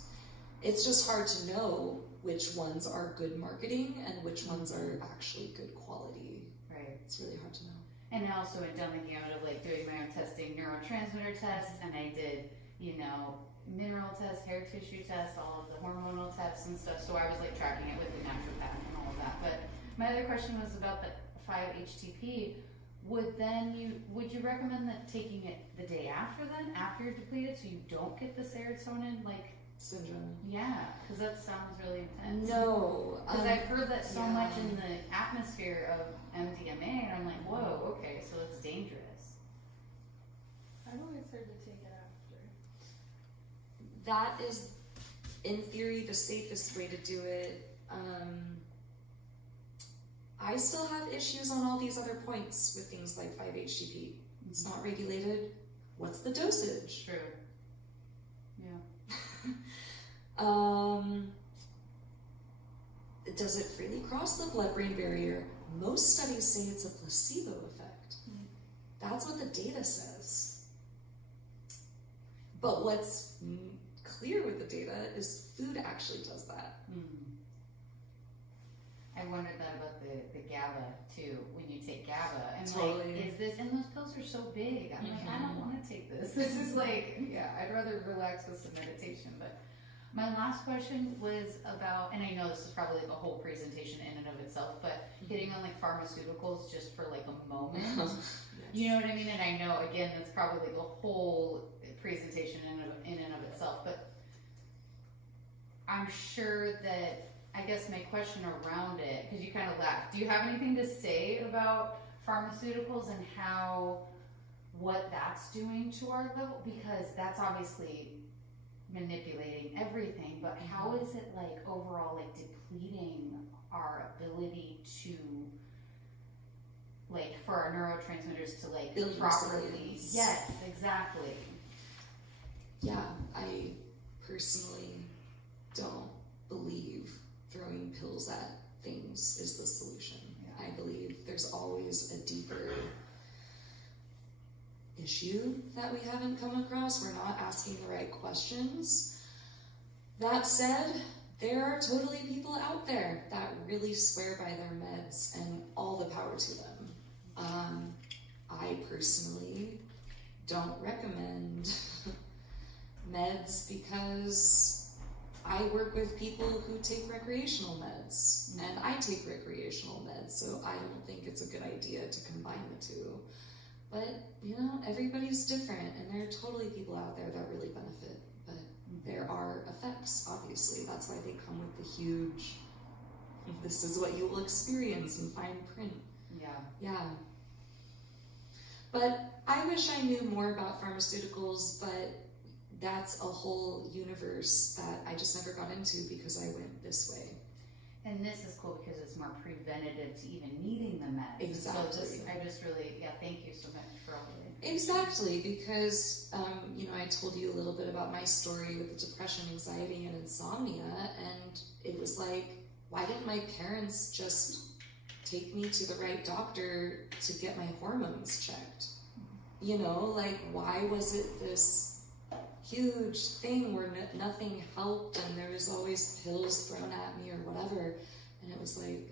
It's just hard to know which ones are good marketing and which ones are actually good quality. Right. It's really hard to know. And I also went down the gamut of like doing my own testing, neurotransmitter tests, and I did, mineral tests, hair tissue tests, all of the hormonal tests and stuff. So I was like tracking it with the naturopath and all of that. But my other question was about the 5-HTP. Would you recommend that taking it the day after then, after you're depleted, so you don't get the serotonin syndrome? Yeah, because that sounds really intense. No, because I've heard that so much in the atmosphere of MDMA, and I'm like, whoa, okay, so it's dangerous. I've always heard to take it after. That is, in theory, the safest way to do it. I still have issues on all these other points with things like 5-HTP. It's not regulated. What's the dosage? True. Yeah. Does it freely cross the blood-brain barrier? Most studies say it's a placebo effect. That's what the data says. But what's clear with the data is food actually does that. I wondered that about the GABA too. When you take GABA, and Totally. like, is this? And those pills are so big. I'm like, I don't want to take this. This is like, yeah, I'd rather relax with some meditation. But my last question was about, and I know this is probably like a whole presentation in and of itself, but hitting on like pharmaceuticals just for like a moment. Yes. You know what I mean? And I know, again, that's probably like a whole presentation in and of itself, but I'm sure that, I guess my question around it, because you kind of laughed, do you have anything to say about pharmaceuticals and what that's doing to our level? Because that's obviously manipulating everything, but how is it like overall like depleting our ability to, like, for our neurotransmitters to like Build properly, resilience. yes, exactly. Yeah, I personally don't believe throwing pills at things is the solution. Yeah. I believe there's always a deeper issue that we haven't come across. We're not asking the right questions. That said, there are totally people out there that really swear by their meds, and all the power to them. I personally don't recommend meds because I work with people who take recreational meds, and I take recreational meds, so I don't think it's a good idea to combine the two. But, you know, everybody's different, and there are totally people out there that really benefit, but there are effects, obviously. That's why they come with the huge, this is what you will experience in fine print. Yeah. But I wish I knew more about pharmaceuticals, but that's a whole universe that I just never got into because I went this way. And this is cool because it's more preventative to even needing the meds. Exactly. So I just really, thank you so much for all the information. Exactly, because, you know, I told you a little bit about my story with the depression, anxiety, and insomnia, and it was like, why didn't my parents just take me to the right doctor to get my hormones checked? You know, like, why was it this huge thing where nothing helped and there was always pills thrown at me or whatever? And it was like,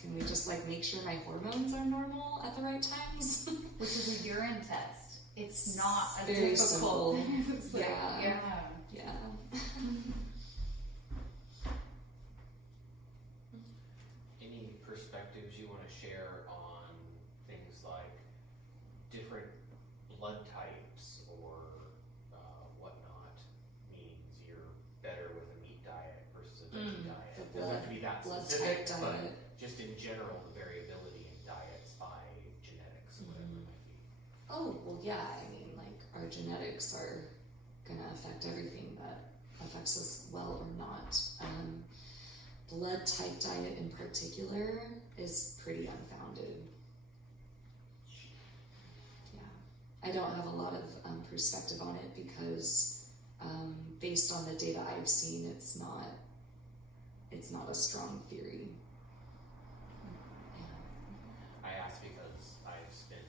can we just like make sure my hormones are normal at the right times? Which is a urine test. It's not a very difficult simple. It's like, Yeah. Any perspectives you want to share on things like different blood types or whatnot means you're better with a meat diet versus a veggie diet? The It doesn't have to be that blood specific, type but diet. just in general, the variability in diets by genetics or whatever it might be. Oh, well, yeah, I mean, like, our genetics are gonna affect everything that affects us well or not. Blood type diet in particular is pretty unfounded. Yeah. I don't have a lot of perspective on it because based on the data I've seen, it's not a strong theory. I ask because I've spent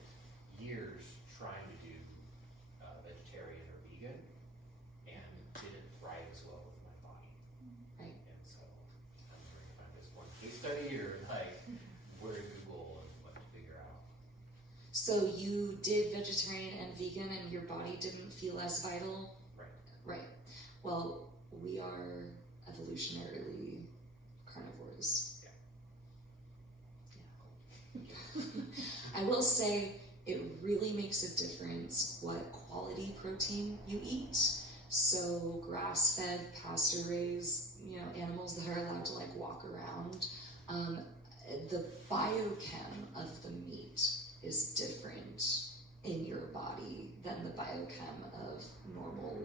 years trying to do vegetarian or vegan and didn't thrive as well with my body. Right. And so I'm trying to find this one case study or like where to Google and what to figure out. So you did vegetarian and vegan and your body didn't feel as vital? Right. Right. Well, we are evolutionarily carnivores. Yeah. I will say it really makes a difference what quality protein you eat. So grass-fed, pasture-raised, you know, animals that are allowed to like walk around. The biochem of the meat is different in your body than the biochem of normal,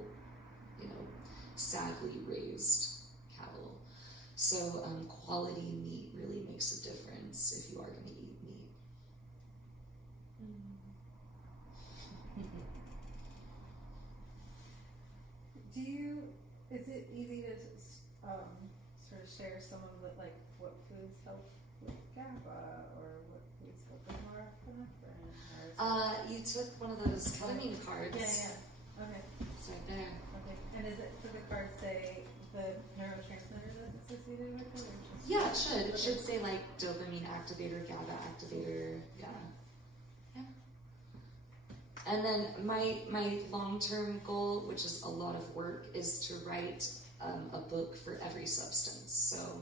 you know, sadly raised cattle. So quality meat really makes a difference if you are going to eat meat. Is it easy to sort of share some of the, like, what foods help with GABA or what foods help with norepinephrine? You took one of those ketamine cards. Yeah. Okay. It's right there. Okay. And is it, so the cards say the neurotransmitter that's associated with it, or just? Yeah, it should. It Okay. should say like dopamine activator, GABA activator. Yeah. Yeah. And then my long-term goal, which is a lot of work, is to write a book for every substance. So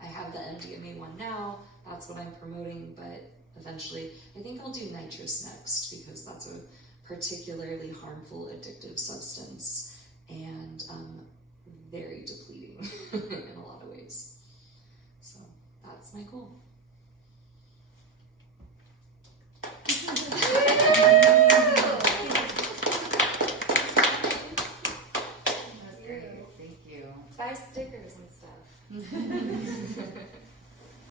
I have the MDMA one now. That's what I'm promoting, but eventually I think I'll do nitrous next because that's a particularly harmful addictive substance and very depleting in a lot of ways. So that's my goal.